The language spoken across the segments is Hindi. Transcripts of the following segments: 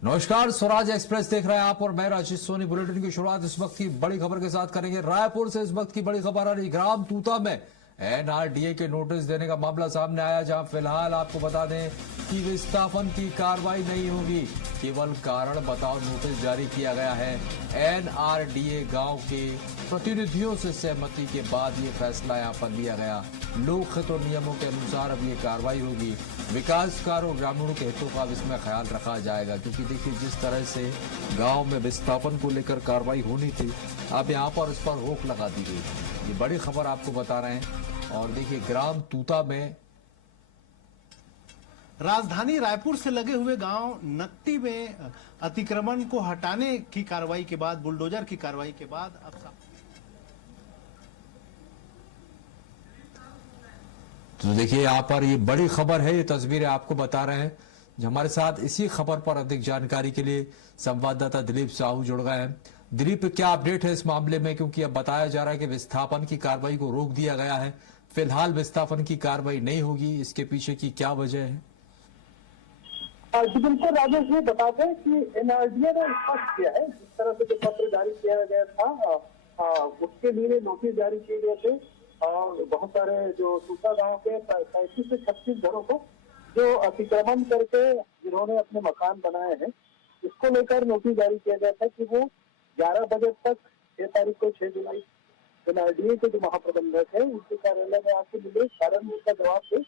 नमस्कार, स्वराज एक्सप्रेस देख रहे हैं आप और मैं राजेश सोनी। बुलेटिन की शुरुआत इस वक्त की बड़ी खबर के साथ करेंगे। रायपुर से इस वक्त की बड़ी खबर आ रही। ग्राम तूता में एनआरडीए के नोटिस देने का मामला सामने आया, जहां फिलहाल आपको बता दें कि विस्थापन की कार्रवाई नहीं होगी, केवल कारण बताओ नोटिस जारी किया गया है। एनआरडीए गांव के प्रतिनिधियों से सहमति के बाद ये फैसला यहाँ पर लिया गया। लोक हित और नियमों के अनुसार अब ये कार्रवाई होगी। विकासकार और ग्रामीणों के हितों का अब इसमें ख्याल रखा जाएगा, क्योंकि देखिए जिस तरह से गांव में विस्थापन को लेकर कार्रवाई होनी थी, अब यहाँ पर इस पर रोक लगा दी गई। ये बड़ी खबर आपको बता रहे हैं। और देखिए ग्राम तूता में राजधानी रायपुर से लगे हुए गांव नकटी में अतिक्रमण को हटाने की कार्रवाई के बाद, बुलडोजर की कार्रवाई के बाद अब तो देखिए यहाँ पर ये बड़ी खबर है। ये तस्वीरें आपको बता रहे हैं। हमारे साथ इसी खबर पर अधिक जानकारी के लिए संवाददाता दिलीप साहू जुड़ गए हैं। दिलीप, क्या अपडेट है इस मामले में, क्योंकि अब बताया जा रहा है कि विस्थापन की कार्रवाई को रोक दिया गया है। फिलहाल विस्थापन की कार्रवाई नहीं होगी, इसके पीछे की क्या वजह है? जी बिल्कुल राजेश जी, बता दें कि एनआरडीए ने स्पष्ट किया है, जिस तरह से जो पत्र जारी किया गया था उसके लिए नोटिस जारी किए गए थे और बहुत सारे जो तूता गांव के 35 से 36 घरों को जो अतिक्रमण करके जिन्होंने अपने मकान बनाए हैं, इसको लेकर नोटिस जारी किया गया था कि वो 11 बजे तक 6 तारीख को 6 जुलाई एनआरडीए के जो महाप्रबंधक है उनके कार्यालय में आके मिले, कारण का जवाब दे,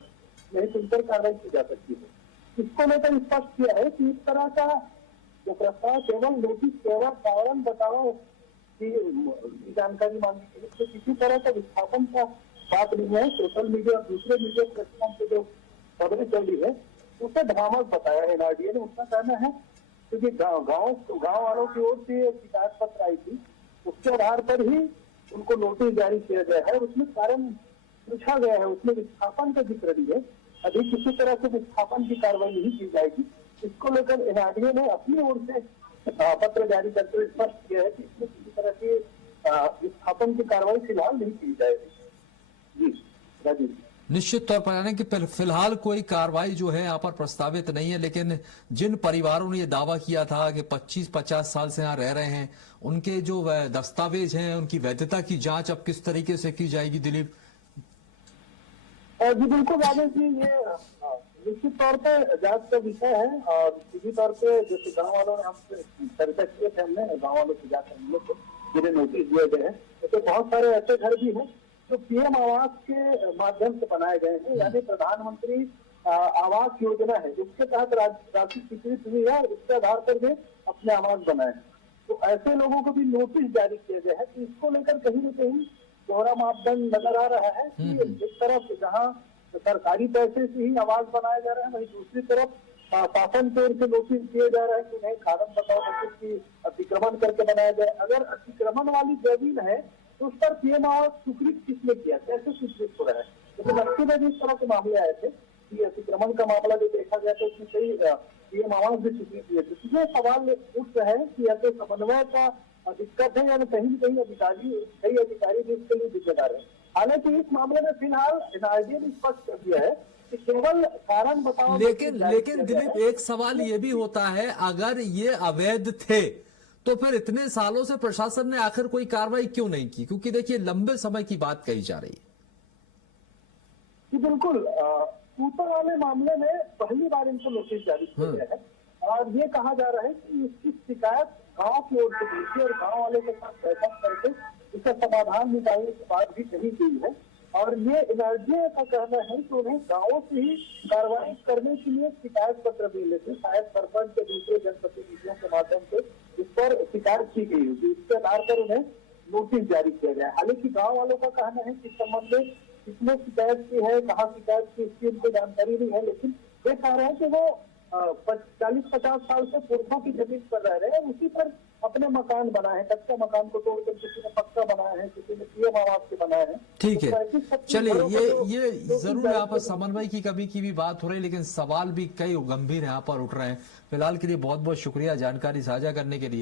नहीं तो उन पर कार्रवाई की जा सकती है। इसको लेकर स्पष्ट किया है कि इस तरह का जो प्रस्ताव केवल नोटिस केवल कारण बताओ की जानकारी मांगी गई, तो किसी तरह का विस्थापन का बात नहीं है। सोशल मीडिया और दूसरे मीडिया प्लेटफॉर्म पे जो खबरें चली है उसे भ्रामक बताया है एनआरडीए ने। उनका कहना है क्योंकि गाँव वालों की ओर से शिकायत पत्र आई थी, उसके आधार पर ही उनको नोटिस जारी किया गया है। उसमें कारण पूछा गया है, उसमें विस्थापन का जिक्र नहीं है। अभी किसी तरह से विस्थापन की कार्रवाई नहीं की जाएगी। इसको लेकर एनआरडीए ने अपनी ओर से पत्र जारी करते स्पष्ट किया है कि इसमें किसी तरह की विस्थापन की कार्रवाई फिलहाल नहीं की जाएगी। जी राजीव, निश्चित तौर पर यानी कि फिलहाल कोई कार्रवाई जो है यहाँ पर प्रस्तावित नहीं है, लेकिन जिन परिवारों ने ये दावा किया था कि 25-50 साल से यहाँ रह रहे हैं, उनके जो दस्तावेज हैं, उनकी वैधता की जांच अब किस तरीके से की जाएगी दिलीप? जी बिल्कुल राजेश जी, ये निश्चित तौर पर जांच का विषय है और सीधी तौर पे जैसे गाँव वालों ने हमसे चर्चा किए थे, हमने गाँव वालों से जाकर हमने को जिन्हें नोटिस दिए गए हैं, तो बहुत सारे ऐसे घर भी हैं जो पीएम आवास के माध्यम से बनाए गए हैं, यानी प्रधानमंत्री आवास योजना है जिसके तहत राशि स्वीकृत हुई है, उसके आधार पर वे अपने आवास बनाए हैं। तो ऐसे लोगों को भी नोटिस जारी किया गया है। तो इसको लेकर कहीं न कहीं दोहरा मापदंड नजर आ रहा है कि एक तरफ जहां सरकारी पैसे से ही आवास बनाया जा रहा है, वहीं दूसरी तरफ शासन की ओर से नोटिस दिया जा रहा है कि नहीं, कारण बताओ नोटिस की अतिक्रमण करके बनाया जाए। अगर अतिक्रमण वाली जमीन है तो उस पर पीएम आवास स्वीकृत किसने किया, कैसे स्वीकृत हो रहा है? तो नक्की में भी इस तरह के मामले आए थे कि अतिक्रमण का मामला जो देखा गया था उसमें कई पीएम आवास भी स्वीकृत हुए थे। तो ये सवाल उठ रहे हैं कि या तो समन्वय का दिक्कत है या कहीं कई अधिकारी भी इसके लिए जिम्मेदार है। हालांकि इस मामले में फिलहाल एनआरडीए ने स्पष्ट कर दिया है कि केवल कारण बताओ। लेकिन दिलीप, एक सवाल ये भी होता है, अगर ये अवैध थे तो फिर इतने सालों से प्रशासन ने आखिर कोई कार्रवाई क्यों नहीं की? क्योंकि देखिए लंबे समय की बात कही जा रही है। जी बिल्कुल, तूता वाले मामले में पहली बार इनको नोटिस जारी किया गया है और ये कहा जा रहा है कि इसकी शिकायत गांव की ओर से हुई थी और गांव वाले के साथ बैठक करके इसका समाधान निकालने की बात भी कही गई है। और ये एनआरडीए का कहना है कि उन्हें गांवों से ही कार्रवाई करने के लिए शिकायत पत्र मिले थे, शायद सरपंच के दूसरे जनप्रतिनिधियों के माध्यम से इस पर शिकायत की गई होगी, इसके आधार पर उन्हें नोटिस जारी किया गया है। हालांकि गाँव वालों का कहना है कि इस संबंध में किसने शिकायत की है, कहाँ शिकायत की, इसकी उनको जानकारी नहीं है, लेकिन ये कह रहे हैं कि वो 40-50 साल से पुरखों की जमीन पर रह रहे हैं, उसी पर अपने मकान बनाए हैं। कच्चा मकान को तोड़कर किसी ने पक्का बनाया है, किसी ने पीएम आवास के बनाए हैं। ठीक है, तो चलिए ये जरूर यहाँ पर समन्वय की कमी की भी बात हो रही है, लेकिन सवाल भी कई गंभीर यहाँ पर उठ रहे हैं। फिलहाल के लिए बहुत बहुत शुक्रिया जानकारी साझा करने के लिए।